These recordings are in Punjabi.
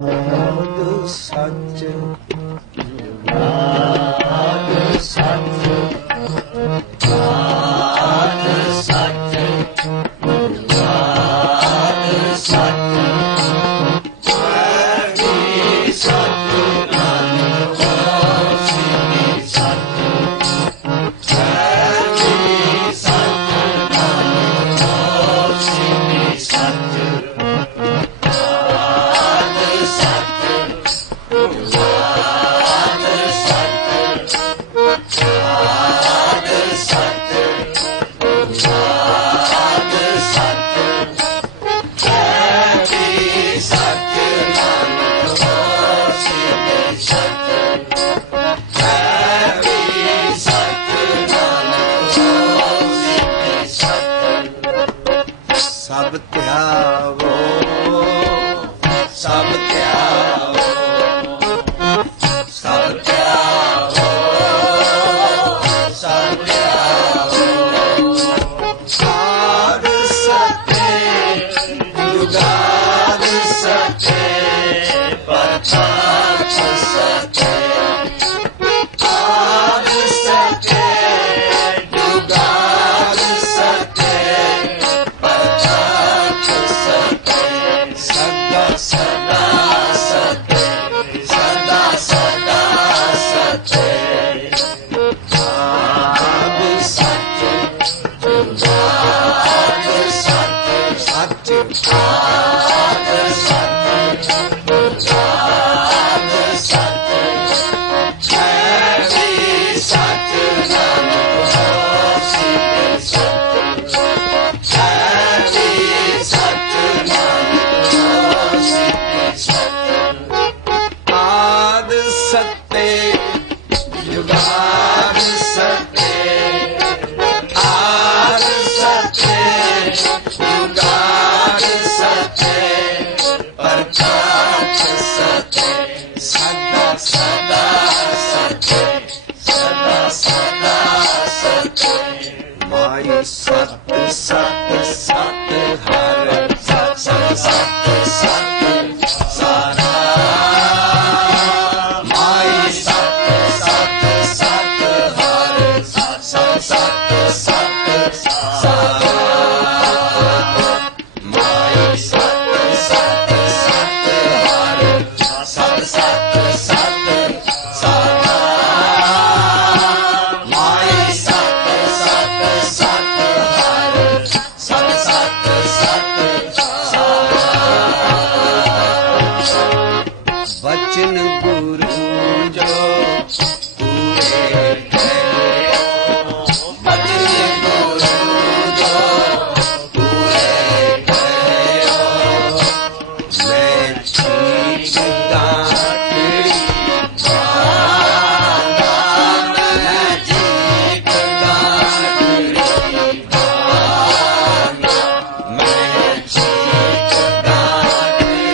ਜੁਗਾਦ ਸੱਚ ਜੁਗਾਦ ਸੱਚ ਜੁਗਾਦ ਸੱਚ ਜੁਗਾਦ ਸੱਚ ਹੈ ਵੀ ਸੱਚ ਨਾਨਕ ਹੋਸੀ ਵੀ ਸੱਚ ਹੈ ਵੀ ਸੱਚ ਨਾਨਕ ਹੋਸੀ ਵੀ ਸੱਚ ਸਭ ਧਿਆਵੋ ਸਭ ਧਿਆਵੋ ਸਭ ਧਿਆਵੋ ਸਭ ਧਿਆਵੋ ਆਦ ਸਤੇ ਜੁਗਾਦ ਸਤੇ ਪ੍ਰਕਾਸ਼ ਸਤੇ ਆਦ ਸਤੇ ਜੁਗਾਦ ਸਤੇ ਪ੍ਰਕਾਸ਼ ਸਤੇ ਸਦਾ ਸਦਾ ਸਤੇ ਸਦਾ ਸਦਾ ਸਤੇ ਆਦ ਸੱਚ ਜੁਗਾਦ ਸੱਚ ਸੱਚ ਆਦ ਸੱਚ ਜੁਗਾਦ ਸੱਚ ਹੈ ਵੀ ਸੱਚ ਨਾਨਕ ਹੋਸੀ ਵੀ ਸੱਚ ਹੈ ਵੀ ਸੱਚ ਨਾਨਕ ਹੋਸੀ ਵੀ ਸੱਚ ਆਦ ਸਤੇ ਜੁਗਾਦ ਸਤੇ ਆਦ ਸਤੇ ਜੁਗਾਦ ਸਤੇ ਪ੍ਰਕਾਸ਼ ਸਤੇ ਸਦਾ ਸਦਾ ਸਤੇ ਸਦਾ ਸਦਾ ਸਤੇ ਮਾਈ ਸਤ ਸਤ ਸਤ ਹਰ ਸਤ ਸਤ ਸਤ ਸਤ ਸਾਰਾ ਮਾਈ ਸਤ ਸਤ ਸਤ ਹਰ ਸਤ ਸਤ ਸਤ ਸਤ ਸਾਰਾ ਮਾਈ ਸਤ ਸਤ ਸਤ ਹਰ ਸਤ ਸਤ ਸਤ ਸਾਰਾ ਮਾਈ ਸਤ ਸਤ ਸਤ ਹਰ ਸਤ ਸਤ ਸਤ ਸਾਰਾ ਵਚਨ ਗੁਰੂ ਜੋ ਪੂਰੇ ਕਰਿਓ ਬਚਨ ਗੁਰੂ ਜੋ ਪੂਰੇ ਕਰਿਓ ਮੈਂ ਠੀਕ ਦਾਤਰੀ ਮੈਂ ਠੀਕ ਦਾਤਰੀ ਮੈਂ ਠੀਕ ਦਾਤਰੀ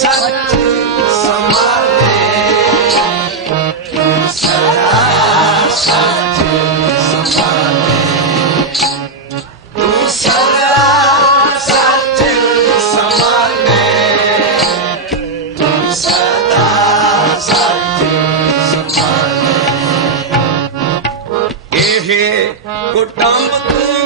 ਸੱਚ ਸੰਭਾਲੇ ਤੂੰ ਸਦਾ ਸੱਚ ਸੰਭਾਲੇ ਤੂੰ ਸਦਾ ਸੱਚ ਸੰਭਾਲੇ ਤੂੰ ਸਦਾ ਸੱਚ ਸੰਭਾਲੇ ਇਹ ਕੁਟੰਬ ਤੂੰ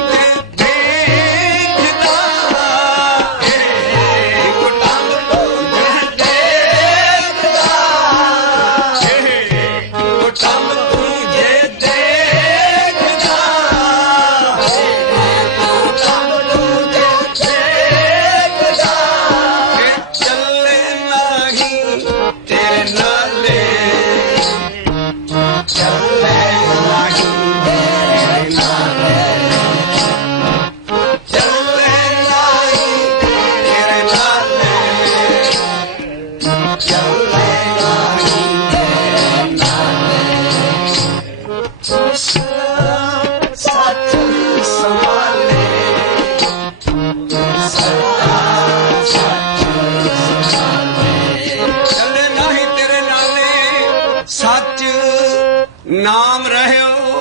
ਨਾਮ ਰਹਿਓ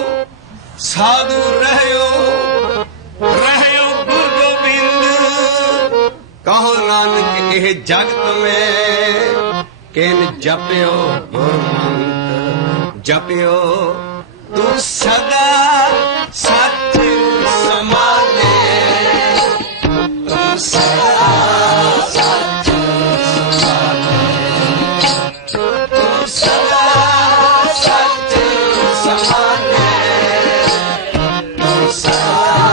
ਸਾਧੂ ਰਹਿਓ ਰਹਿਓ ਗੁਰ ਗੋਬਿੰਦ ਕਹੋ ਨਾਨਕ ਇਹ ਜਗਤ ਮੈਂ ਕਿਨ ਜਪਿਓ ਗੁਰਮੰਤ ਜਪਿਓ ਤੂੰ ਸਦਾ ਸੱਚ ਸੰਭਾਲੇ ਤੂੰ ਸਦਾ ਸੱਚ ਸੰਭਾਲੇ ਤੂੰ ਸਦਾ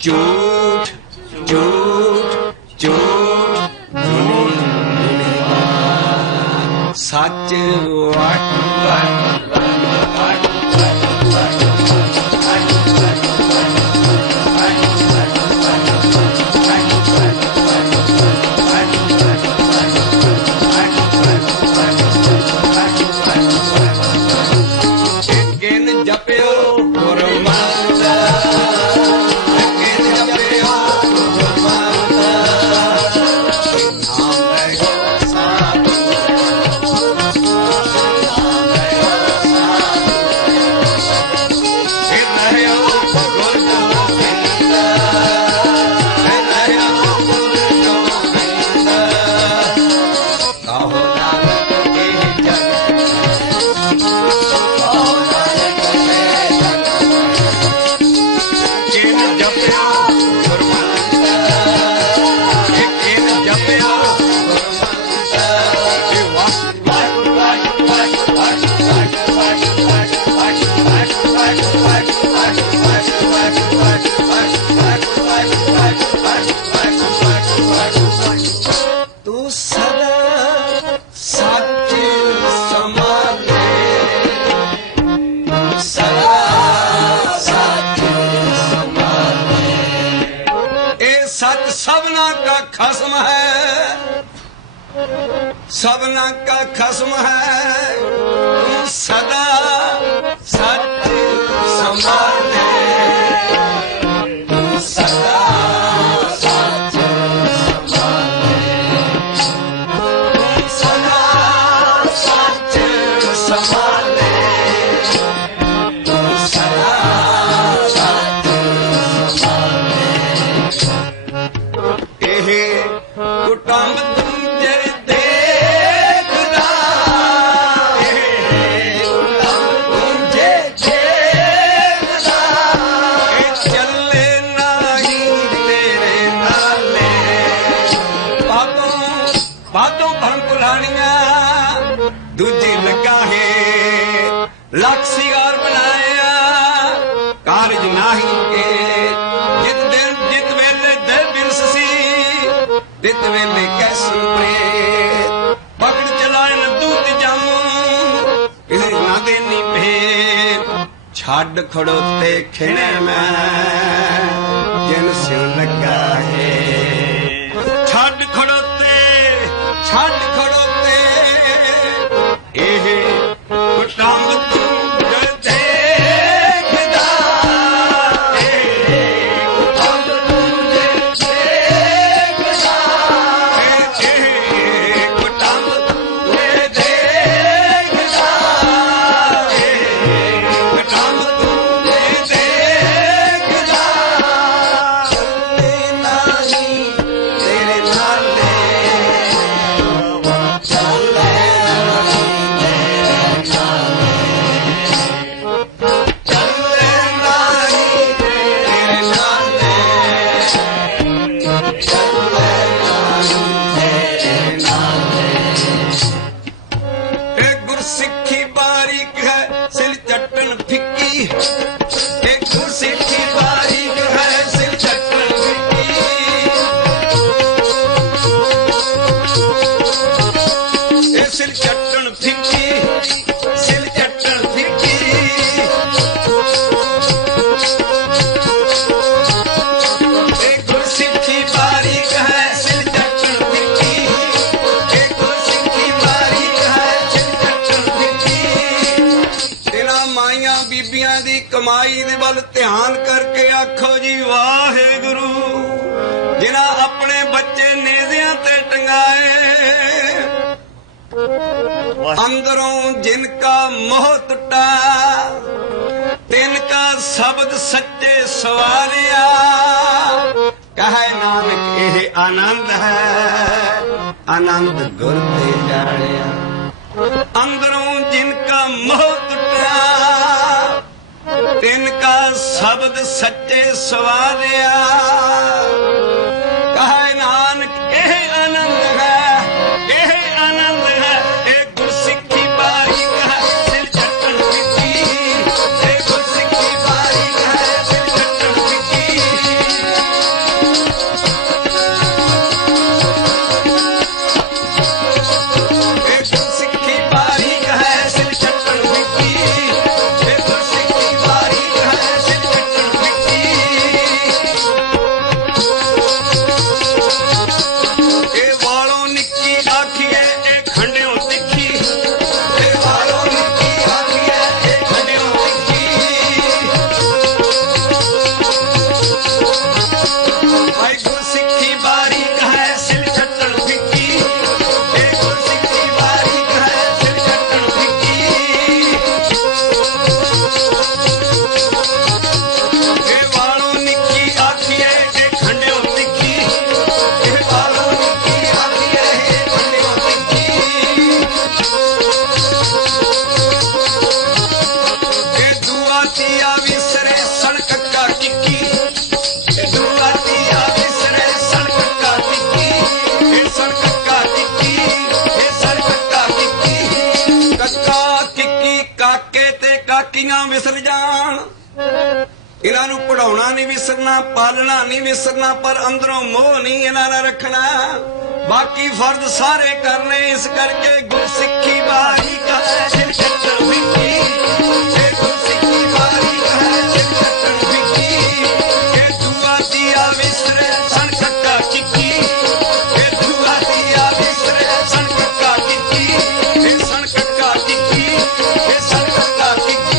ਝੂਠ ਝੂਠ ਝੂਠ ਸੱਚ ਵਾਟ ਕਿਨ ਜਪਿਓ ਗੁਰਮੰਤ ਤੂੰ ਸਦਾ ਸੱਚ ਸੰਭਾਲੇ ਸਦਾ ਸੱਚ ਸੰਭਾਲੇ ਇਹ ਸੱਚ ਸਭਨਾ ਕਾ ਖਸਮ ਹੈ ਸਭਨਾ ਕਾ ਖਸਮ ਹੈ ਤੂੰ ਸਦਾ ਸੱਚ ਸੰਭਾਲੇ ਤੂੰ ਸਦਾ ਕੁਟੰਬ ਤੂੰ ਜੇ ਦੇਖਦਾ ਕੁਟੰਬ ਤੂੰ ਜੇ ਦੇਖਦਾ ਇਹ ਚੱਲੇ ਨਹੀਂ ਤੇਰੇ ਨਾਲੇ ਬਾਤੋਂ ਭਰਮ ਪੁਰਾਣੀਆਂ ਦੂਜੀ ਲਗਾਹੇ ਲੱਖ ਸਿਗਾਰ ਬਣਾਇਆ ਕਾਰਜ ਨਹੀਂ ਕੇ ਜਿਤ ਵੇਲੇ ਦੇ ਬਿਰਸ ਸੀ ਤਿਤ ਵੇਲੇ ਕੈਸਨ ਪ੍ਰੇਤ ਪਕੜ ਚਲਾਇਨ ਦੂਤ ਜਾਮੂ ਕਿਸੇ ਨਾ ਦੇਨੀ ਭੇਤ ਛੱਡ ਖੜੋਤੇ ਖਿਣੇ ਮੈਂ ਜਿਨ ਸਿਉ ਲੱਗਾ ਹੈ ਛੱਡ ਖੜੋਤੇ ਇਹ ਕੁਟੰਬ ਤੂੰ ਜੇ बारीक है सिल चट्टन फिक्की, एक गुरसिक्खी बारीक है सिल चट्टन फिक्की। ए सिल चट्टन फिक्की, सिल चट्टन फिक्की। एक गुरसिक्खी बारीक है सिल चट्टन फिक्की, एक गुरसिक्खी बारीक है सिल चट्टन फिक्की। तेरा माइयां बीबियां दी कमाई दे ਵੱਲ ਧਿਆਨ ਕਰਕੇ ਆਖੋ ਜੀ ਵਾਹਿਗੁਰੂ। ਜਿਨ੍ਹਾਂ ਆਪਣੇ ਬੱਚੇ ਨੇਜ਼ਿਆਂ ਤੇ ਟੰਗਾਏ, अंदरों जिनका मोह टूटा, तिनका शब्द सच्चे सवारिया। कहे नानक यह आनंद है, आनंद गुर ते जानिया। अंदरों जिनका मोह टूटा, तिनका शब्द सच्चे सवारिया। कहे नानक यह आनंद है, यह आनंद है। एक गुरसिक्खी बारीक है सिल चट्टन फिक्की, एक गुरसिक्खी बारीक है सिल चट्टन फिक्की। एक गुरसिक्खी बारीक है सिल चट्टन फिक्की, एक गुरसिक्खी बारीक है सिल चट्टन फिक्की। ए वालों निक्की आखिए ए खंडियों तिखी, ए वालों निक्की आखिए ए खंडियों तिखी। भाई गुरसिक्खी बारीक है सिल चट्टन फिक्की, ए गुरसिक्खी बारीक है सिल चट्टन फिक्की। ए वालों निक्की आखिए ए खंडियों तिखी, ए वालों निक्की आखिए ए खंडियों तिखी। ए दुआ तिया विसरे सड़कक्का किक्की, ए दुआ तिया विसरे सड़कक्का किक्की, ए सड़कक्का किक्की, ए सड़कक्का किक्की। ਕੱਕਾ ਕਿੱਕੀ ਕਾਕੇ ਤੇ ਕਾਕੀਆਂ ਵਿਸਰ ਜਾਣ। ਇਹਨਾਂ ਨੂੰ ਪੜਾਉਣਾ ਨਹੀਂ ਵਿਸਰਨਾ, ਪਾਲਣਾ ਨਹੀਂ ਵਿਸਰਨਾ, ਪਰ ਅੰਦਰੋਂ ਮੋਹ ਨਹੀਂ ਇਹਨਾਂ ਦਾ ਰੱਖਣਾ। ਬਾਕੀ ਫਰਜ਼ ਸਾਰੇ ਕਰਨੇ, ਇਸ ਕਰਕੇ ਗੁਰਸਿੱਖੀ ਬਾਰੀਕ ਹੈ ਸਿਰ ਚੱਟਣ ਫਿੱਕੀ, ਇਹ ਗੁਰਸਿੱਖੀ ਬਾਰੀਕ ਹੈ ਸਿਰ ਚੱਟਣ ਫਿੱਕੀ। ਇਹ ਦੁਆ ਦੀਆ ਵਿਸਰੇ ਸਣ ਕੱਕਾ ਕਿੱਕੀ, ਇਹ ਦੁਆ ਦੀਆ ਵਿਸਰੇ ਸਣ ਕੱਕਾ ਕਿੱਕੀ, ਇਹ ਸਣ ਕੱਕਾ ਕਿੱਕੀ, ਇਹ ਸਣ ਕੱਕਾ ਕਿੱਕੀ।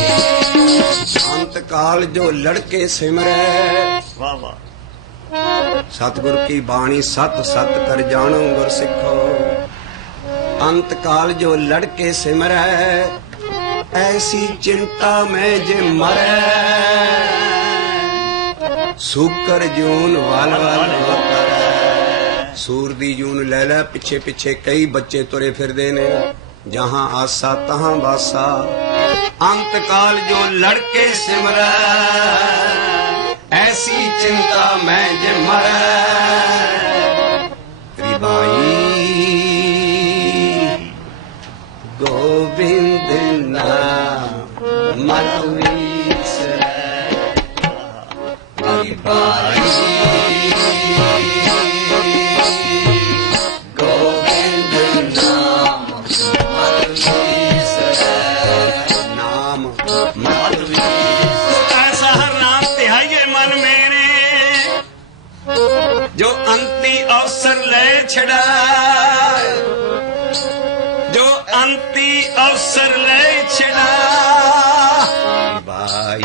अंत काल जो लड़के सिमरे, वाह वाह। सतगुर की बाणी सत सत कर जानो गुर सिखो। अंत काल जो लड़के सिमरे, ऐसी चिंता में जे मरे। सूकर जून वाल वाल करे, सूर दी जून ले ले पिछे पिछे कई बच्चे तुरे फिरदे ने। जहां आसा तहां बासा, अंत काल जो लड़के सिमरे, ऐसी चिंता में जे मरे। त्रिबाई गोविंद नाम मत विसरे, त्रिबाई गोविंद नाम मत विसरे, नाम मत विसरे। ऐसा हर नाम तिहाइए मन मेरे, जो अंती अवसर ले छड़ा, जो अंती अवसर ले छड़ा। भाई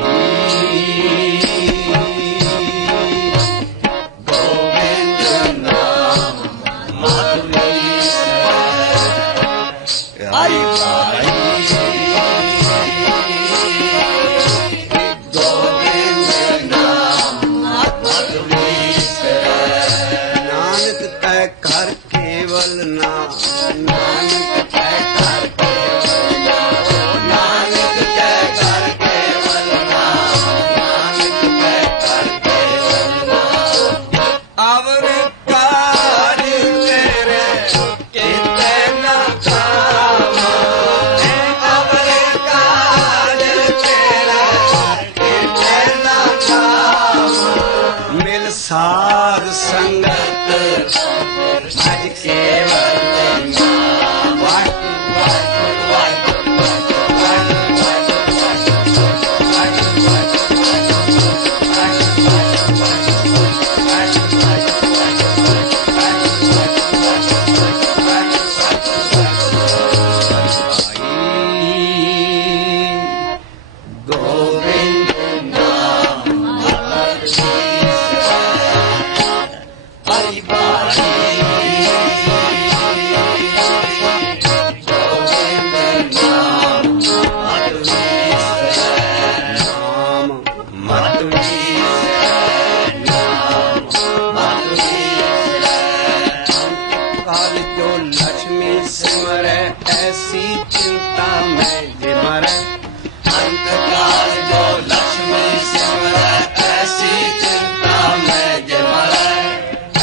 अंत काल जो लक्ष्मी सिमरै ऐसी चिंता में जे मरै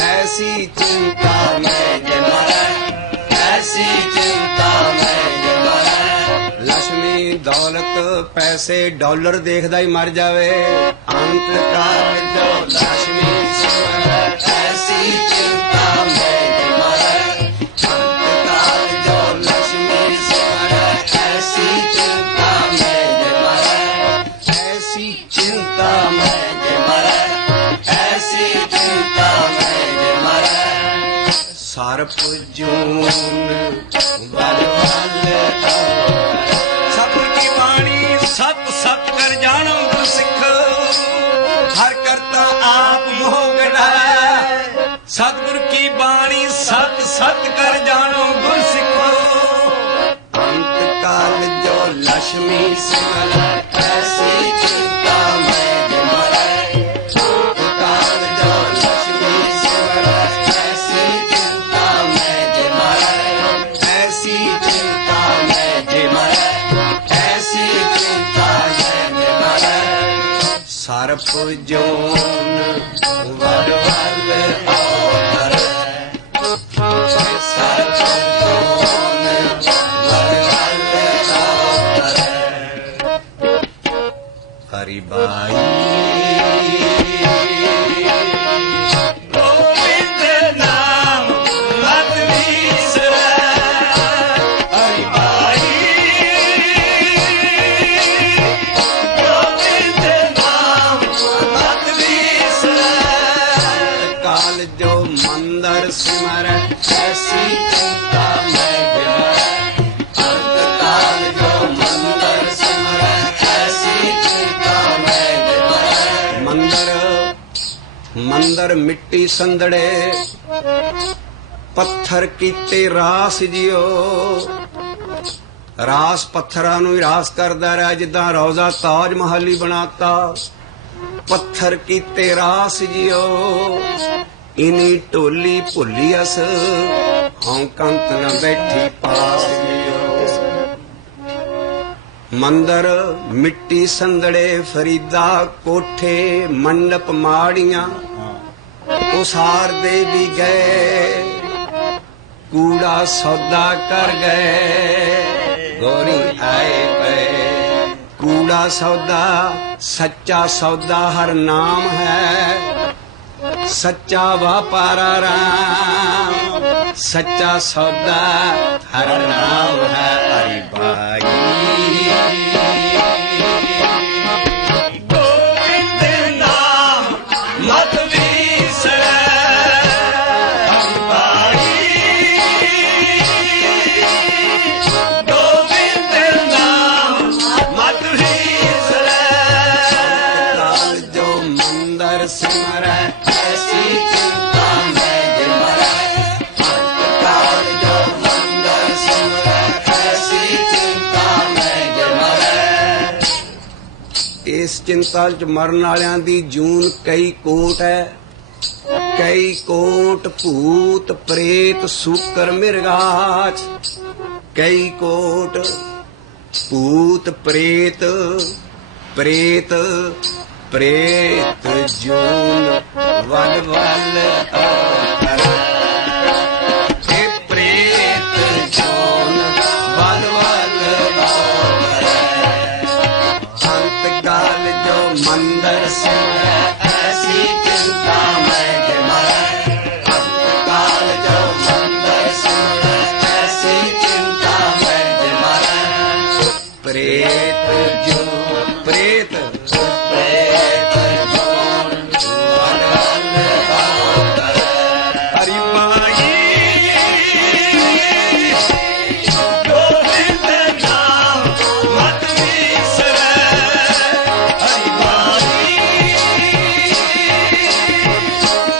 ऐसी चिंता में जे मरै ऐसी चिंता में जे मरै लक्ष्मी दौलत पैसे डॉलर देखदा ही मर जावे अंत काल जो लक्ष्मी सिमरै ऐसी चिंता में जे मरै अंत काल जो लक्ष्मी सिमरै ऐसी चिंता में जे मरै ऐसी चिंता में जे मरै ऐसी चिंता में जे मरै सरप जून बल बल सतगुर की बाणी सत सत कर जानो गुर सिख हर करता आप मोह गढ़ाए सतगुर की बाणी सत सत कर जानो गुर सिखो अंत काल जो लक्ष्मी सिमरै ऐसी चिंता में जे मरै अंत काल जो लक्ष्मी सिमरै ऐसी चिंता में जे मरै ऐसी चिंता में जे मरै ऐसी चिंता में जे मरै सरप जोन वड वल अवतरै सरप जोन वड वल अवतरै हरि बाई गोविंद नाम मत बिसरै हरि भाई गोविंद नाम मत बिसरै काल जो मंदर सिमरै ऐसी चिंता में जे मरै अंत काल जो मंदिर सिमरै ऐसी चिंता में जे मरै मंदर मंदर मिट्टी संदड़े पत्थर कीते रास जियो ਰਾਸ ਪੱਥਰਾਂ ਨੂੰ ਹੀ ਰਾਸ ਕਰਦਾ ਰਿਹਾ ਜਿੱਦਾਂ ਰੌਜ਼ਾ ਤਾਜ ਮਹਲ ਹੀ ਬਣਾਤਾ ਪੱਥਰ ਕੀਤੇ ਰਾਸ ਜਿਓ ਇਨੀ ਢੋਲੀ ਭੁੱਲੀ ਅਸ ਹਉ ਕੰਤ ਨ ਬੈਠੀ ਪਾਸ ਜਿਓ ਮੰਦਰ ਮਿੱਟੀ ਸੰਦੜੇ ਫਰੀਦਾ ਕੋਠੇ ਮੰਡਪ ਮਾੜੀਆਂ ਉਸਾਰ ਦੇ ਵੀ ਗਏ ਕੂੜਾ ਸੌਦਾ ਕਰ ਗਏ ਗੋਰੀ ਆਏ ਪਏ ਕੂੜਾ ਸੌਦਾ ਸੱਚਾ ਸੌਦਾ ਹਰ ਨਾਮ ਹੈ ਸੱਚਾ ਵਪਾਰਾ ਰਾਮ ਸੱਚਾ ਸੌਦਾ ਹਰ ਨਾਮ ਹੈ ਹਰੀ ਭਾਈ गोविंद नाम मत बिसरै हरि भाई गोविंद नाम मत बिसरै काल जो मंदर सिमरै ऐसी चिंता में जे मरै अंत काल जो मंदिर सिमरै ऐसी चिंता में जे मरै ਇਸ ਚਿੰਤਾ ਚ ਮਰਨ ਵਾਲਿਆਂ ਦੀ ਜੂਨ ਕਈ ਕੋਟ ਹੈ ਕਈ ਕੋਟ ਭੂਤ ਪ੍ਰੇਤ ਸੂਕਰ ਮਿਰਗਾਚ ਕਈ ਕੋਟ ਭੂਤ ਪ੍ਰੇਤ ਪ੍ਰੇਤ ਪ੍ਰੇਤ ਜੂਨ ਵਲ ਵਲ ਅਵਤਰ ਇਹ ਪ੍ਰੇਤ ਜੂਨ ਵਲ ਵਲ ਅਵਤਰ अंत काल जो मंदिर सिमरै ऐसी चिंता में जे मरै अंत काल जो मंदिर सिमरै ऐसी चिंता में जे मरै प्रेत जो प्रेत प्रेत जोन वल वल अवतरै हरि भाई गोविंद नाम मत बिसरै हरि भाई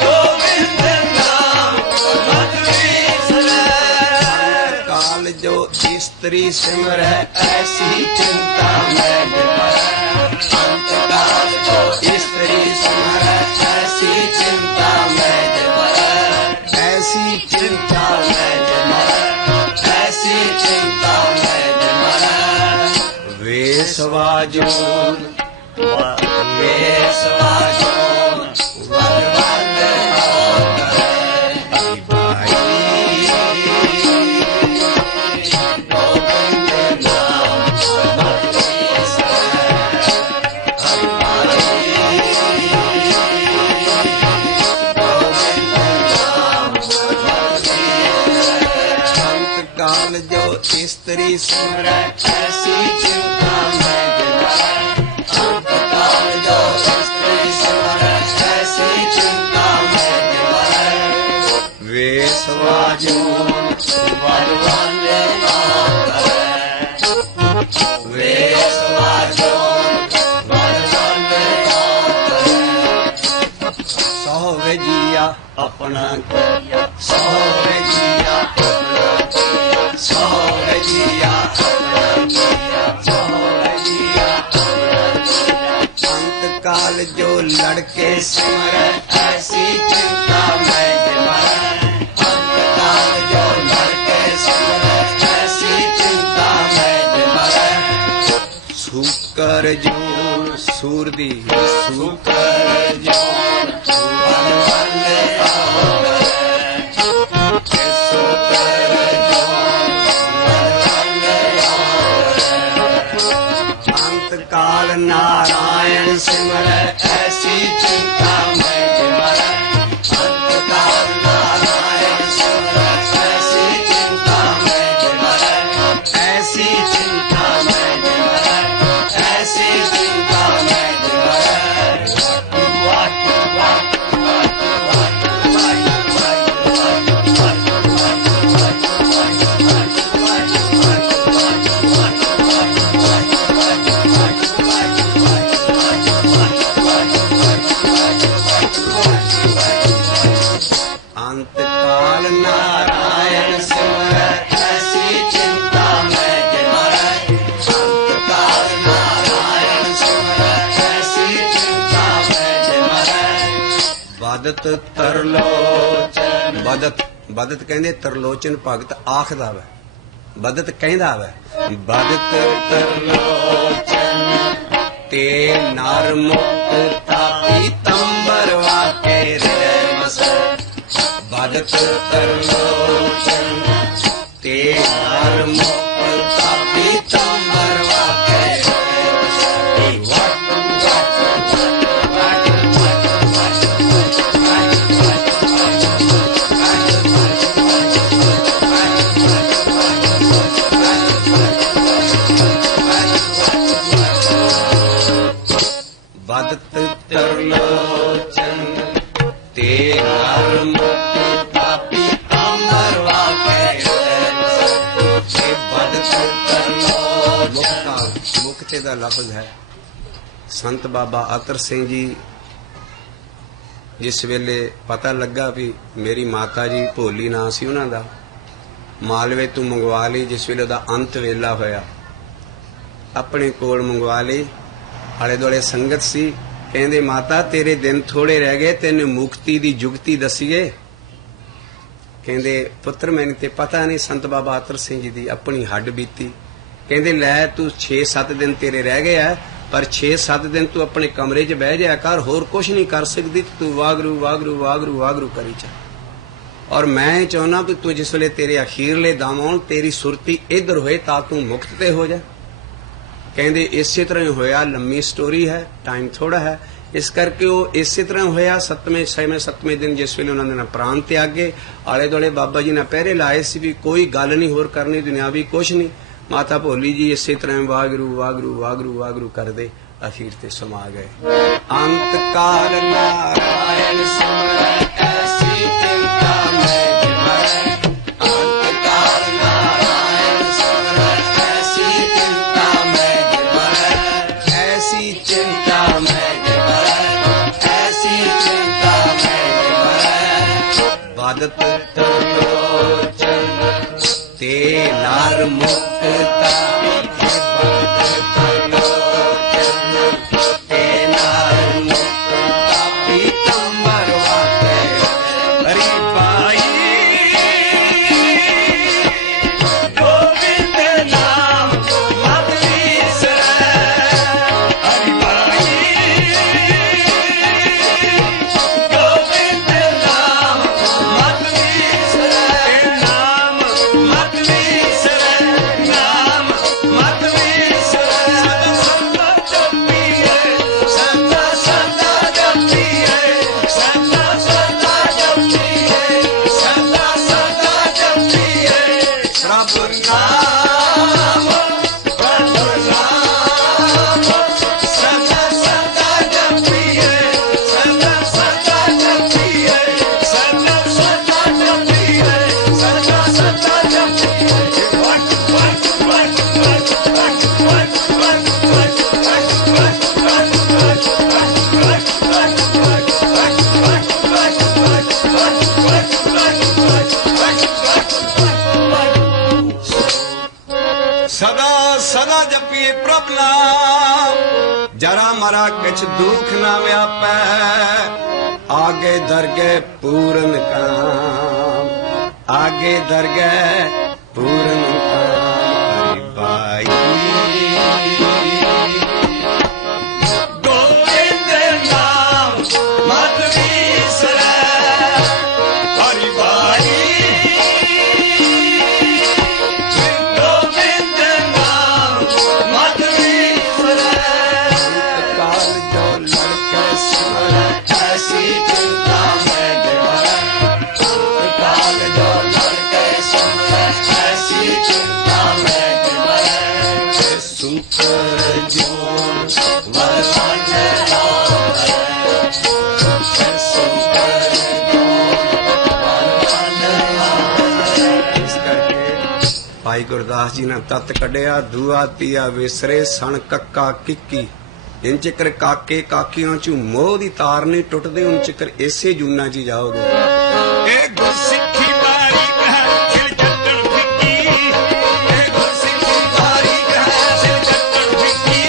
गोविंद नाम मत बिसरै काल जो स्त्री सिमरै ऐसी चिंता में जे मरै अंत काल जो स्त्री सिमरै ऐसी चिंता में जे मरै ऐसी चिंता में जे मरै ऐसी चिंता में जे मरै वेद ਵੇਸਵਾਜੂਨ ਵੇਸਵਾਜੂਨ ਵਲ ਵਲ ਆਵੈ ਭਾਈ ਗੋਬਿੰਦ ਨਾਮ ਮਤ ਵਿਸਰੈ ਹਰਿ ਸੰਤ ਕਾਲ ਜੋ ਇਸਤਰੀ ਸਿਮਰੈ ਐਸੀ ਚਿੰਤਾ ਮੈਂ ਦਿਵਾਏ ਅੰਤ ਕਾਲ ਜੋ ਇਸਤਰੀ ਸਿਮਰੈ ਐਸੀ ਚਿੰਤਾ ਮੈਂ ਦਿਵਾਏ ਵੇਸਵਾਜੂਨ ਵਲ ਵਲ ਆਵੈ ਵੇਸਵਾਜੂਨ ਵਲ ਵਲ ਆਵੈ ਸੋਹਵੇ ਜੀਆ ਆਪਣਾ ਕੀਆ ਸੋਹਰੇ ਜੀਆ ਆਪਣਾ ਕੀਆ ਸੋਹਰੇ ਜੀਆ ਆਪਣਾ ਕੀਆ ਸੋਹਰੇ ਜੀਆ ਆਪਣਾ ਕੀਆ ਅੰਤ ਕਾਲ ਜੋ ਲੜਕੇ ਸਿਮਰੈ ਐਸੀ ਚਿੰਤਾ ਮੈਂ ਦਿਵਾਏ ਅੰਤ ਕਾਲ ਜੋ ਲੜਕੇ ਸਿਮਰੈ ਐਸੀ ਚਿੰਤਾ ਮੈਂ ਦਿਵਾਏ ਸੂਕਰ ਜੂਨ ਸੂਰ ਦੀ ਸੁਕਰ ਜੋਨ ਵਲ ਵਲ ਆਵੈ ਸੁਕਰ ਜੋਨ ਵਲ ਵਲ ਆਵੈ ਅੰਤ ਕਾਲ ਨਾਰਾਇਣ ਸਿਮਰੈ ਐਸੀ ਚਿੰਤਾ ਮੈਂ ਦਿਵਾਏ ਅੰਤ ਕਾਲ ਨਾਰਾਇਣ ਸਿਮਰੈ ਐਸੀ ਚਿੰਤਾ ਮੈਂ ਦਿਵਾਏ ਐਸੀ ਚਿੰਤਾ ਮੈਂ ਦਿਵਾਏ ਐਸੀ ਚਿੰਤਾ ਮੈਂ ਦਿਵਾਏ ਵਾਟ ਵਾਟ ਅੰਤ ਕਾਲ ਨਾਰਾਇਣ ਸਿਮਰੈ ਐਸੀ ਚਿੰਤਾ ਮੈਂ ਦਿਵਾਏ ਅੰਤ ਕਾਲ ਨਾਰਾਇਣ ਸਿਮਰੈ ਐਸੀ ਚਿੰਤਾ ਮੈਂ ਦਿਵਾਏ ਬਦਤ ਤਰਲੋਚਨ ਬਦਤ ਕਹਿੰਦੇ ਤਰਲੋਚਨ ਭਗਤ ਆਖਦਾ ਵੈ ਬਦਤ ਕਹਿੰਦਾ ਵੈ ਬਦਤ ਤਰਲੋਚਨ ਤੇ ਨਰ ਮੁਕਤ ਤਾਪੀ ਤੰਬਰ ਵਾਕੇ ਹਿਰਦੈ ਵਸੈ ਬਦਤ ਤਰਲੋਚਨ ਤੇ ਨਰ ਮੁਕਤ ਤਾਪੀ ਤੰਬਰ ਵਾਕੇ ਹਿਰਦੈ ਵਸੈ ਬਦਤ ਤਰਲੋਚਨ ਤੇ ਨਰ ਮੁਕਤ ਤਾਪੀ ਤੰਬਰ ਵਾਕੇ ਹਿਰਦੈ ਵਸੈ ਇਹ ਬਦਤ ਤਰਲੋਚਨ ਮੁਕਤੇ ਦਾ ਲਫ਼ਜ਼ ਹੈ ਸੰਤ ਬਾਬਾ ਅਤਰ ਸਿੰਘ ਜੀ ਜਿਸ ਵੇਲੇ ਪਤਾ ਲੱਗਾ ਵੀ ਮੇਰੀ ਮਾਤਾ ਜੀ ਭੋਲੀ ਨਾਂ ਸੀ ਉਹਨਾਂ ਦਾ ਮਾਲਵੇ ਤੋਂ ਮੰਗਵਾ ਲਈ ਜਿਸ ਵੇਲੇ ਉਹਦਾ ਅੰਤ ਵੇਲਾ ਹੋਇਆ ਆਪਣੇ ਕੋਲ ਮੰਗਵਾ ਲਈ ਆਲੇ ਦੁਆਲੇ ਸੰਗਤ ਸੀ ਕਹਿੰਦੇ ਮਾਤਾ ਤੇਰੇ ਦਿਨ ਥੋੜੇ ਰਹਿ ਗਏ ਤੈਨੂੰ ਮੁਕਤੀ ਦੀ ਜੁਗਤੀ ਦਸੀਏ ਕਹਿੰਦੇ ਪੁੱਤਰ ਮੈਨੂੰ ਤੇ ਪਤਾ ਨਹੀਂ ਸੰਤ ਬਾਬਾ ਅਤਰ ਸਿੰਘ ਜੀ ਦੀ ਆਪਣੀ ਹੱਡ ਬੀਤੀ ਕਹਿੰਦੇ ਲੈ ਤੂੰ 6-7 ਦਿਨ ਤੇਰੇ ਰਹਿ ਗਏ ਆ ਪਰ 6-7 ਦਿਨ ਤੂੰ ਆਪਣੇ ਕਮਰੇ 'ਚ ਬਹਿ ਜਾਇਆ ਕਰ ਹੋਰ ਕੁਝ ਨਹੀਂ ਕਰ ਸਕਦੀ ਤੂੰ ਵਾਗਰੂ ਵਾਗਰੂ ਵਾਗਰੂ ਵਾਗਰੂ ਕਰੀ ਚੱਲ ਔਰ ਮੈਂ ਚਾਹੁੰਦਾ ਕਿ ਤੂੰ ਜਿਸ ਵੇਲੇ ਤੇਰੇ ਅਖੀਰਲੇ ਦਮ ਆਉਣ ਤੇਰੀ ਸੁਰਤੀ ਇੱਧਰ ਹੋਏ ਤਾਂ ਤੂੰ ਮੁਕਤ ਤੇ ਹੋ ਜਾ ਕਹਿੰਦੇ ਇਸੇ ਤਰ੍ਹਾਂ ਹੀ ਹੋਇਆ ਲੰਮੀ ਸਟੋਰੀ ਹੈ ਟਾਈਮ ਥੋੜਾ ਹੈ ਇਸ ਕਰਕੇ ਉਹ ਇਸੇ ਤਰ੍ਹਾਂ ਹੋਇਆ 7ਵੇਂ ਦਿਨ ਜਿਸ ਵੇਲੇ ਉਹਨਾਂ ਨੇ ਪ੍ਰਾਣ ਤਿਆਗੇ ਆਲੇ ਦੁਆਲੇ ਬਾਬਾ ਜੀ ਨੇ ਪਹਿਰੇ ਲਾਏ ਸੀ ਵੀ ਕੋਈ ਗੱਲ ਨਹੀਂ ਹੋਰ ਕਰਨੀ ਦੁਨਿਆਵੀ ਕੁਛ ਨਹੀਂ ਮਾਤਾ ਭੋਲੀ ਜੀ ਇਸੇ ਤਰ੍ਹਾਂ ਵਾਗਰੂ ਵਾਗਰੂ ਵਾਗਰੂ ਵਾਗਰੂ ਕਰਦੇ ਅਖੀਰ ਤੇ ਸਮਾ ਗਏ ਅੰਤ ਕਾਲ ਨਾਰਾਇਣ ਸਿਮਰੈ ਐਸੀ ਚਿੰਤਾ ਮੈਂ ਦਿਵਾਏ ਅੰਤ ਕਾਲ ਨਾਰਾਇਣ ਸਿਮਰੈ ਐਸੀ ਚਿੰਤਾ ਮੈਂ ਦਿਵਾਏ ਐਸੀ ਚਿੰਤਾ ਮੈਂ ਦਿਵਾਏ ਐਸੀ ਚਿੰਤਾ ਮੈਂ ਦਿਵਾਏ ਬਦਤ ਤਰਲੋਚਨ ਤੇ ਨਰ ਮੁਕਤਾ प्रभ नाम जरा मरा किछ दुख ना व्यापै आगे दरगे पूरन काम आगे दरगे पूरन काम हरि भाई गोविंद नाम मत विसरै हरि भाई गोविंद नाम मत विसरै काल जो लड़के सिमरै ऐसी चिंता मैं दिवारा काल जो लड़के सिमरै ऐसी चिंता मैं दिवारा सुपर जोन वरदान ਇਸ ਕਰਕੇ ਭਾਈ ਗੁਰਦਾਸ ਜੀ ਨੇ ਤਤ ਕੱਢਿਆ ਦੂਆ ਤੀਆ ਵਿਸਰੇ ਸਣ ਕੱਕਾ ਕਿੱਕੀ ਜਿਨ ਚਿਕਰ ਕਾਕੇ ਕਾਕੀਆਂ ਚੋਂ ਮੋਹ ਦੀ ਤਾਰ ਨਹੀਂ ਟੁੱਟਦੇ ਉਨ ਚਿਕਰ ਇਸੇ ਜੂਨਾ 'ਚ ਹੀ ਜਾਓਗੇ ਇਹ ਗੁਰਸਿੱਖੀ ਬਾਰੀਕ ਹੈ ਸਿਰ ਚੱਟਣ ਫਿੱਕੀ ਇਹ ਗੁਰਸਿੱਖੀ ਬਾਰੀਕ ਹੈ ਸਿਰ ਚੱਟਣ ਫਿੱਕੀ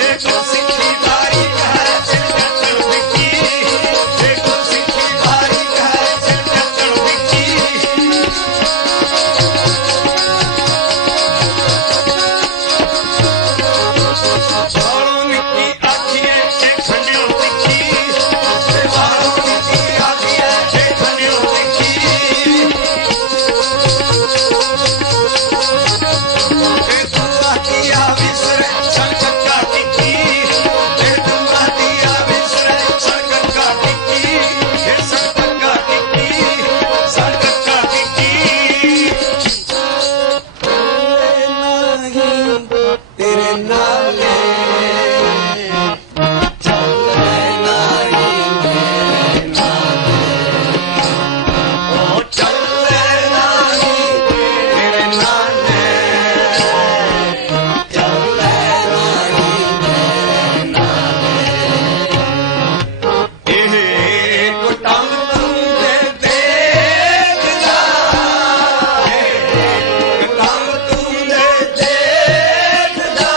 ਇਹ ਗੁਰਸਿੱਖੀ ਬਾਰੀਕ ਹੈ ਸਿਰ ਚੱਟਣ ਫਿੱਕੀ ਇਹ ਗੁਰਸਿੱਖੀ ਬਾਰੀਕ ਹੈ ਸਿਰ ਚੱਟਣ ਫਿੱਕੀ ਬਾਲੋਂ ਨਿੱਕੀ ਆਖੀਏ ਇਹ ਖੰਡਿਓ ਤਿੱਖੀ ਬਾਲੋਂ ਨਿੱਕੀ ਆਖੀਏ ਇਹ ਖੰਡਿਓ ਤਿੱਖੀ ਇਹ ਤੂੰ ਆਖੀਆ ਵਿਸਰੇ ਸੰਕਟਾ ਟਿੱਕੀ ਇਹ ਤੂੰ ਆਖੀਆ ਵਿਸਰੇ ਸੰਕਟਾ ਟਿੱਕੀ ਇਹ ਸੰਕਟਾ ਟਿੱਕੀ ਸੰਕਟਾ ਟਿੱਕੀ ਨਹੀਂ ਤੇਰੇ ਨਾਲੇ ਉਹ ਚੱਲੇ ਨਹੀਂ ਤੇਰੇ ਨਾਲੇ ਚੱਲੇ ਨਹੀਂ ਇਹ ਕੁਟੰਬ ਤੂੰ ਦੇ ਦੇਖਦਾ ਇਹ ਕੁਟੰਬ ਤੂੰ ਦੇ ਦੇਖਦਾ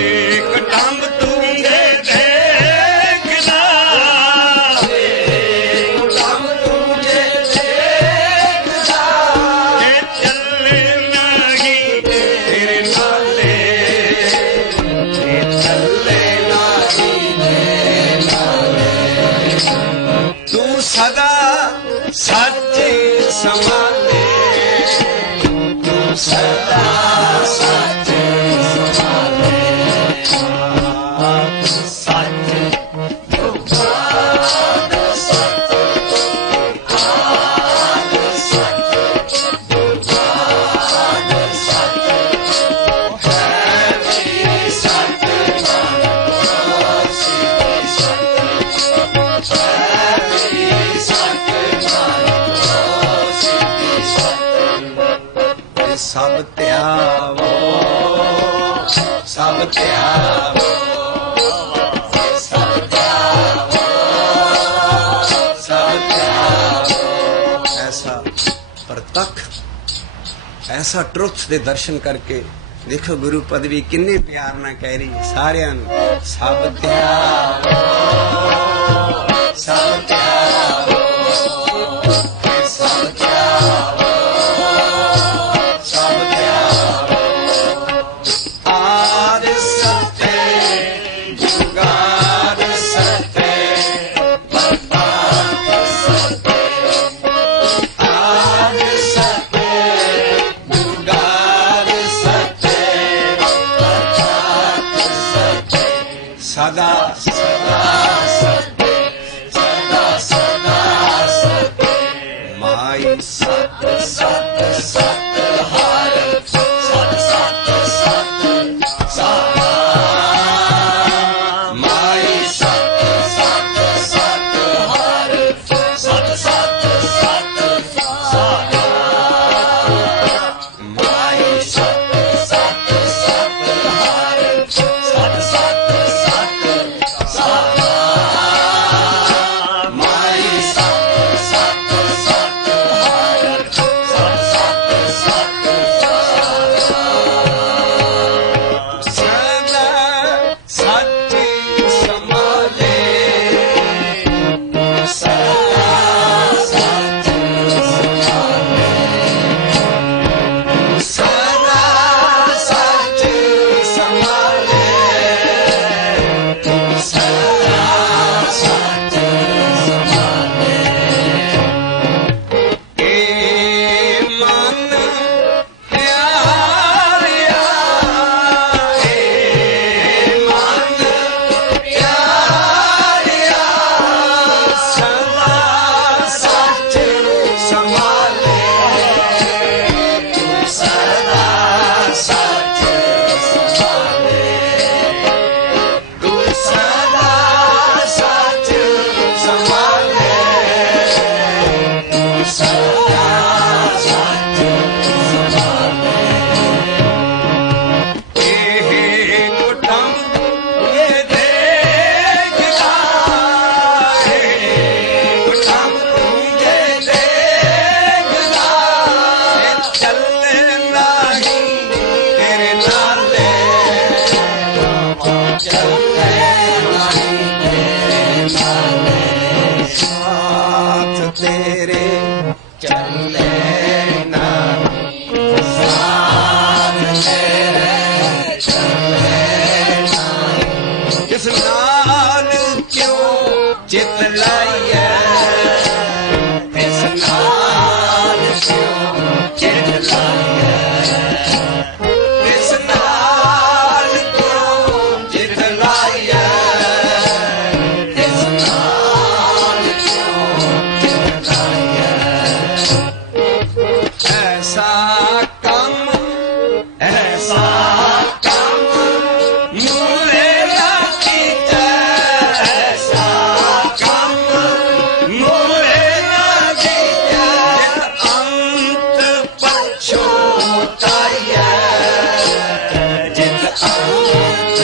ਇਹ ਕੁਟੰਬ ਤੂੰ ਦੇ ਦੇਖਦਾ ਕੰਮ ਤੁਝੇ ਦੇਖਦਾ ਕਿ ਚੱਲੇ ਨਹੀਂ ਤੇਰੇ ਨਾਲੇ ਕਿ ਚੱਲੇ ਨਹੀਂ ਤੇਰੇ ਨਾਲੇ ਤੂੰ ਸਦਾ ਸੱਚ ਸੰਭਾਲੇ ਤੂੰ ਸਦਾ ਸੱਚ ਸੰਭਾਲੇ ਸੱਚ ਦੁਬਾਦ ਸੱਚ ਆਦ ਸੱਚ ਦੁਬਾਦ ਸੱਚ ਹੈ ਮੇਰੀ ਸੱਚ ਮਨ ਕੋਸੀ ਸੱਚ ਹੈ ਮੇਰੀ ਸੱਚ ਮਨ ਕੋਸੀ ਸੱਚ ਸਭ ਧਿਆਵੋ ਸਭ ਧਿਆਵੋ ਸਭ ਧਿਆਵੋ ਸਭ ਧਿਆਵੋ ऐसा प्रतख ऐसा ट्रुथ ਦੇ ਦਰਸ਼ਨ ਕਰਕੇ ਦੇਖੋ ਗੁਰੂ ਪਦਵੀ ਕਿੰਨੇ ਪਿਆਰ ਨਾਲ ਕਹਿ ਰਹੀ ਹੈ ਸਾਰਿਆਂ ਨੂੰ ਸਭ ਧਿਆਵੋ ਸਭ ਧਿਆਵੋ ਸਭ ਧਿਆਵੋ ਸਭ ਧਿਆਵੋ ਆਦ ਸਤੇ ਜੁਗਾਦ ਸਤੇ ਬਰਬਾਦ ਸਤੇ ਆਦ ਸਤੇ ਜੁਗਾਦ ਸਤੇ ਬਰਬਾਦ ਸਤੇ ਸਦਾ ਸਦਾ ਸਤੇ ਸਦਾ ऐसा काम मूले ना कीता, ऐसा काम मूले ना कीता, अंत पछताया, जित अंत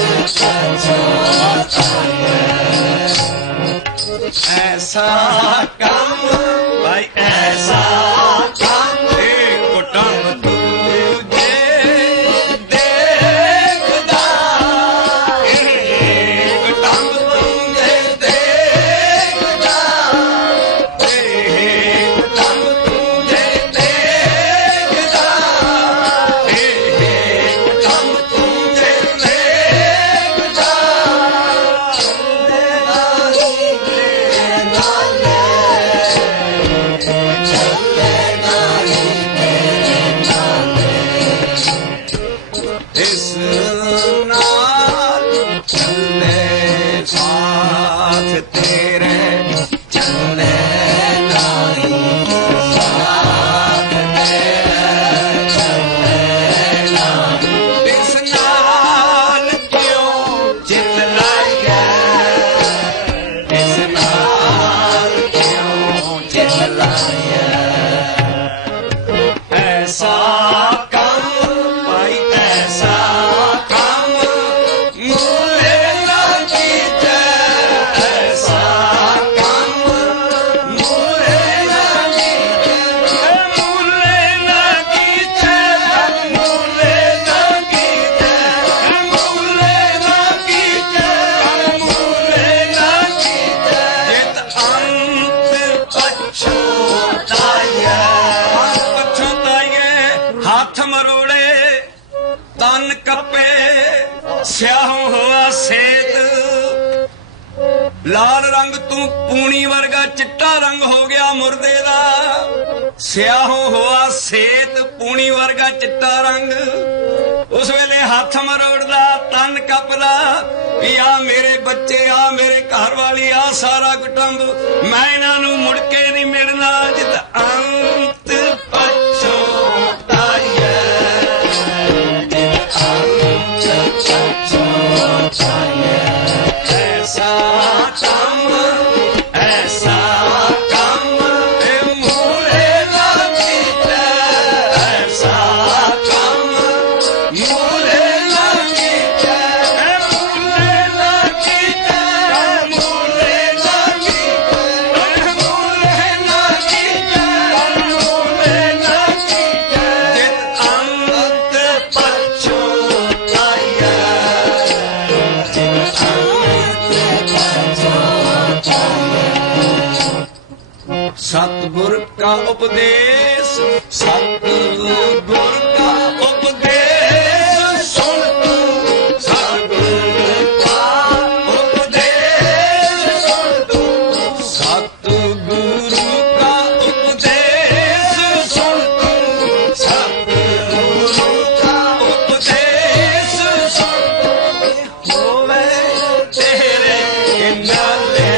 पछताया। ऐसा काम भाई ऐसा काम कुटुंब तुझे देखदा, कुटुंब तुझे देखदा, कुटुंब तुझे देखदा, कुटुंब तुझे देखदा। इस नाल चले साथ तेरे, चले नहीं साथ तेरे, चले नहीं। इस नाल क्यों चित लाया, इस नाल क्यों चित लाया। ऐसा हाथ मरोड़े तन कपे, स्याहों हुआ सेत, लाल रंग तू पूनी वर्गा चिट्टा रंग हो गया मुर्दे दा, स्याहों हुआ सेत पूनी वर्गा चिट्टा रंग। उस वेले हाथ मरोड़दा तन कपदा भी आ मेरे बच्चे, आ मेरे घर वाली, आ सारा कुटुंब, मैं इन्हां नूं मुड़ के नहीं मिलना, जित अंत पछताया, जित अंत पछताया। ऐसा काम, ऐसा काम मूले ना कीता, ऐसा काम मूले ना कीता, मूले ना कीता, मूले ना कीता, मूले ना कीता, मूले ना कीता, जित अंत पछताया, जित सतगुर का उपदेश, सतगुर का उपदेश सुन तू, सतगुर का उपदेश सुन तू, सतगुरु का उपदेश सुन तू, सतगुरु का उपदेश सुन तू। होवे तेरे नाले,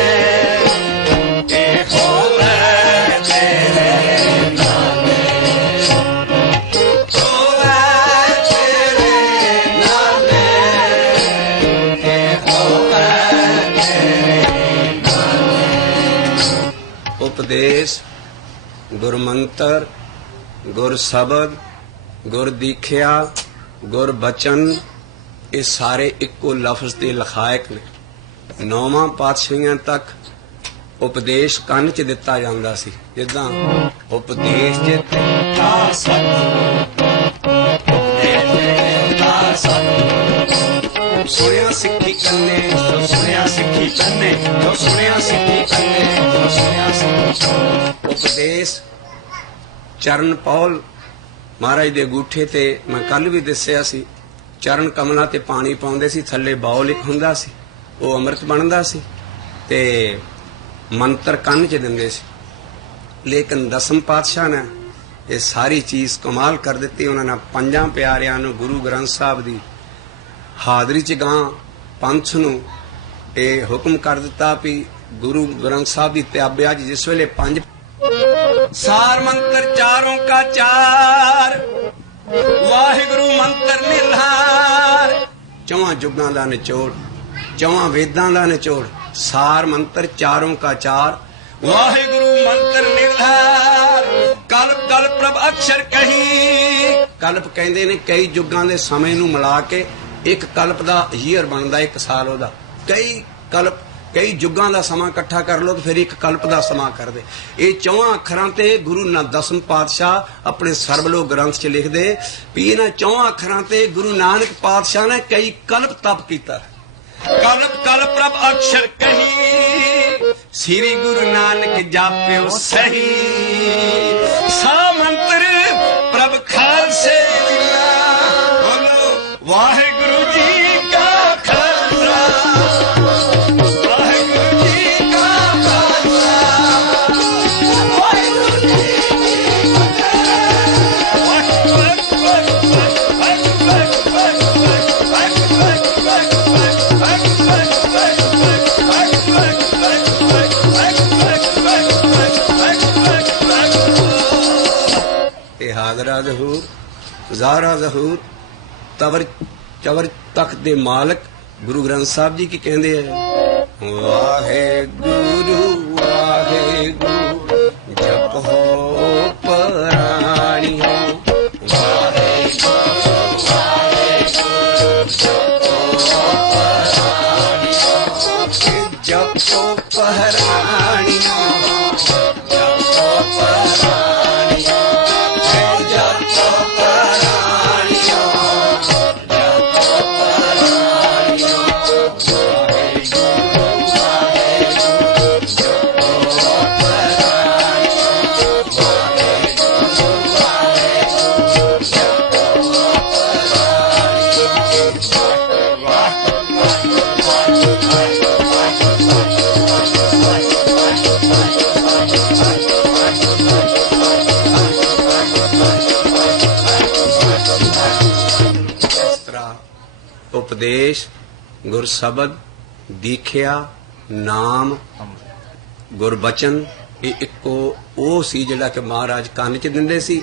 उपदेश, गुर मंत्र, गुर शब्द, गुर दीखिया, गुर बचन, ये सारे इक्को लफ्ज के लखायक ने। नौवां पातशाहियां तक उपदेश कंन च दिता जांदा सी, जिद्दां उपदेश जे दिता सुनिया सिक्खी कन्ने, जो सुनिया सिक्खी कन्ने, जो सुनिया सिक्खी कन्ने, जो सुनिया सिक्खी कन्ने। उपदेश चरण पौल महाराज दे गूठे ते मैं कल भी दस्सिया सी, चरण कमला ते पानी पाउंदे सी, थल्ले बाउल एक हुंदा सी, वो अमृत बनदा सी ते मंत्र कंन च दिंदे सी। लेकिन दसम पातशाह ने ये सारी चीज कमाल कर दिती। उन्होंने पंजां प्यारियां नूं गुरु ग्रंथ साहब दी हादरी च गां पंथ नूं ये हुक्म कर दिता भी गुरु ग्रंथ साहब की त्याब्या जिस वेले 5 सार मंत्र चारों का चार, वाहिगुरु मंत्र निरधार। चौहां जुगां दा निचोड़, चौहां वेदां दा निचोड़, सार मंत्र चारों का चार, वाहिगुरु मंत्र निरधार। कल्प कल्प प्रभ अक्षर कही, कल्प कहंदे ने कई जुगां दे समय नूं मिला के एक कल्प दा ईयर बनदा, एक साल ओदा। कई कल्प कई जुगां ਦਾ ਸਮਾਂ ਇਕੱਠਾ ਕਰ ਲੋ ਤੇ ਫਿਰ ਇੱਕ ਕਲਪ ਦਾ ਸਮਾਂ ਕਰ ਦੇ। ਇਹ ਚੌਹਾਂ ਅੱਖਰਾਂ ਤੇ ਗੁਰੂ ਦਸਮ ਪਾਤਸ਼ਾਹ ਆਪਣੇ ਸਰਬਲੋਕ ਗ੍ਰੰਥ 'ਚ ਲਿਖਦੇ ਵੀ ਇਹਨਾਂ ਚੌਹਾਂ ਅੱਖਰਾਂ ਤੇ ਗੁਰੂ ਨਾਨਕ ਪਾਤਸ਼ਾਹ ਨੇ ਕਈ ਕਲਪ ਤਪ ਕੀਤਾ। ਕਲਪ ਕਲਪ ਪ੍ਰਭ ਅਕਸ਼ਰ ਕਹੀ, ਸ੍ਰੀ ਗੁਰੂ ਨਾਨਕ ਜਾਪਿਓ ਸਹੀ। ਸਾ ਮੰਤਰ ਪ੍ਰਭ ਖਾਲਸੇ ਬੋਲੋ ਵਾਹਿਗੁਰੂ ਜੀ ਕਾ ਖਾਲਸਾ, ਹਾਜ਼ਰਾ ਜ਼ਹੂਰ ਜ਼ਾਹਰਾ ਜ਼ਹੂਰ ਤਵਰ ਚਵਰ ਤਖਤ ਦੇ ਮਾਲਕ ਗੁਰੂ ਗ੍ਰੰਥ ਸਾਹਿਬ ਜੀ ਕੀ ਕਹਿੰਦੇ ਆ, ਵਾਹਿਗੁਰੂ ਵਾਹਿਗੁਰੂ ਜਪੋ ਪ੍ਰਾਣੀ ਹੋ, ਵਾਹਿਗੁਰੂ ਵਾਹਿਗੁਰੂ ਜਪੋ ਪ੍ਰਾਣੀ ਹੋ, ਜਪੋ ਪ੍ਰਾਣੀ ਹੋ, ਜਪੋ ਪ੍ਰਾਣੀ ਹੋ। ਉਪਦੇਸ਼ ਗੁਰ ਸ਼ਬਦ ਦੀਖਿਆ ਨਾਮ ਗੁਰਬਚਨ ਇਹ ਇੱਕੋ ਉਹ ਸੀ ਜਿਹੜਾ ਕਿ ਮਹਾਰਾਜ ਕੰਨ 'ਚ ਦਿੰਦੇ ਸੀ।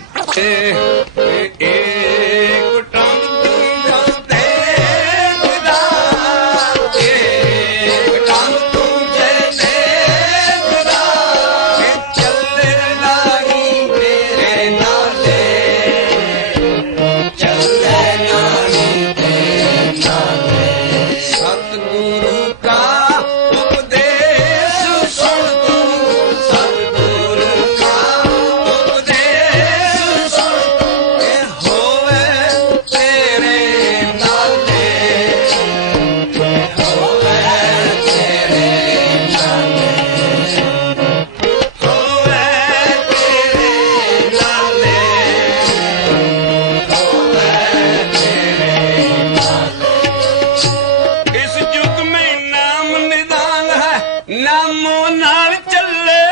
ਨਾਮੋ ਨਾਲ ਚੱਲੇ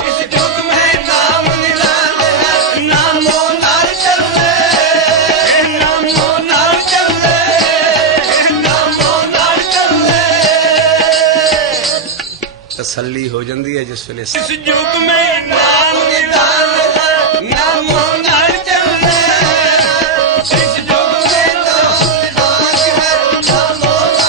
ਇਸ ਜੁਗ ਮੈਂ ਨਾਮ ਨਿਦਾਨ ਹੈ, ਨਾਮੋ ਨਾਲ ਚੱਲੇ, ਨਾਮੋ ਨਾਲ ਚੱਲੇ, ਨਾਮੋ ਨਾਲ ਚੱਲੇ। ਤਸੱਲੀ ਹੋ ਜਾਂਦੀ ਹੈ ਜਿਸ ਵੇਲੇ ਇਸ ਜੁਗ ਮੈਂ ਨਾਮ ਨਿਦਾਨ ਹੈ, ਨਾਮੋ ਨਾਲ ਚੱਲੇ, ਇਸ ਜੁਗ ਮੈਂ ਨਾਮ ਨਿਦਾਨ ਹੈ, ਨਾਮੋ ਨਾਲ ਚੱਲੇ।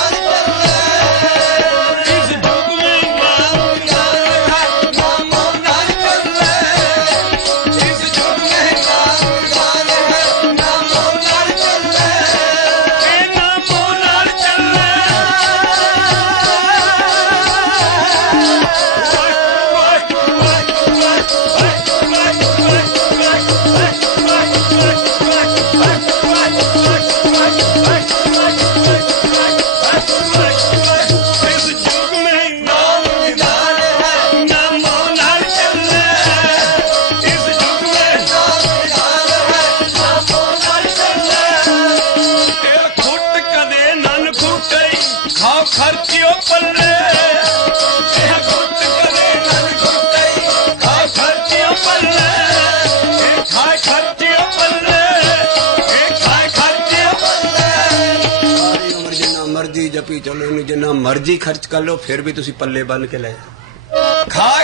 ਖਰਚਿਓ ਪੱਲੇ ਇਹ ਗੁੱਟ ਕਦੇ ਨਨ ਗੁੱਟਈ, ਖਾ ਖਰਚਿਓ ਪੱਲੇ ਇਹ ਖਾਏ ਖਰਚਿਓ ਪੱਲੇ, ਇਹ ਖਾਏ ਖਰਚਿਓ ਪੱਲੇ। ਸਾਰੀ ਉਮਰ ਜਿੰਨਾ ਮਰਜ਼ੀ ਜਪੀ ਚਲੋ, ਇਹਨੂੰ ਜਿੰਨਾ ਮਰਜ਼ੀ ਖਰਚ ਕਰ ਲਓ ਫਿਰ ਵੀ ਤੁਸੀਂ ਪੱਲੇ ਬੰਨ ਕੇ ਲੈ ਜਾਓ। ਖਾ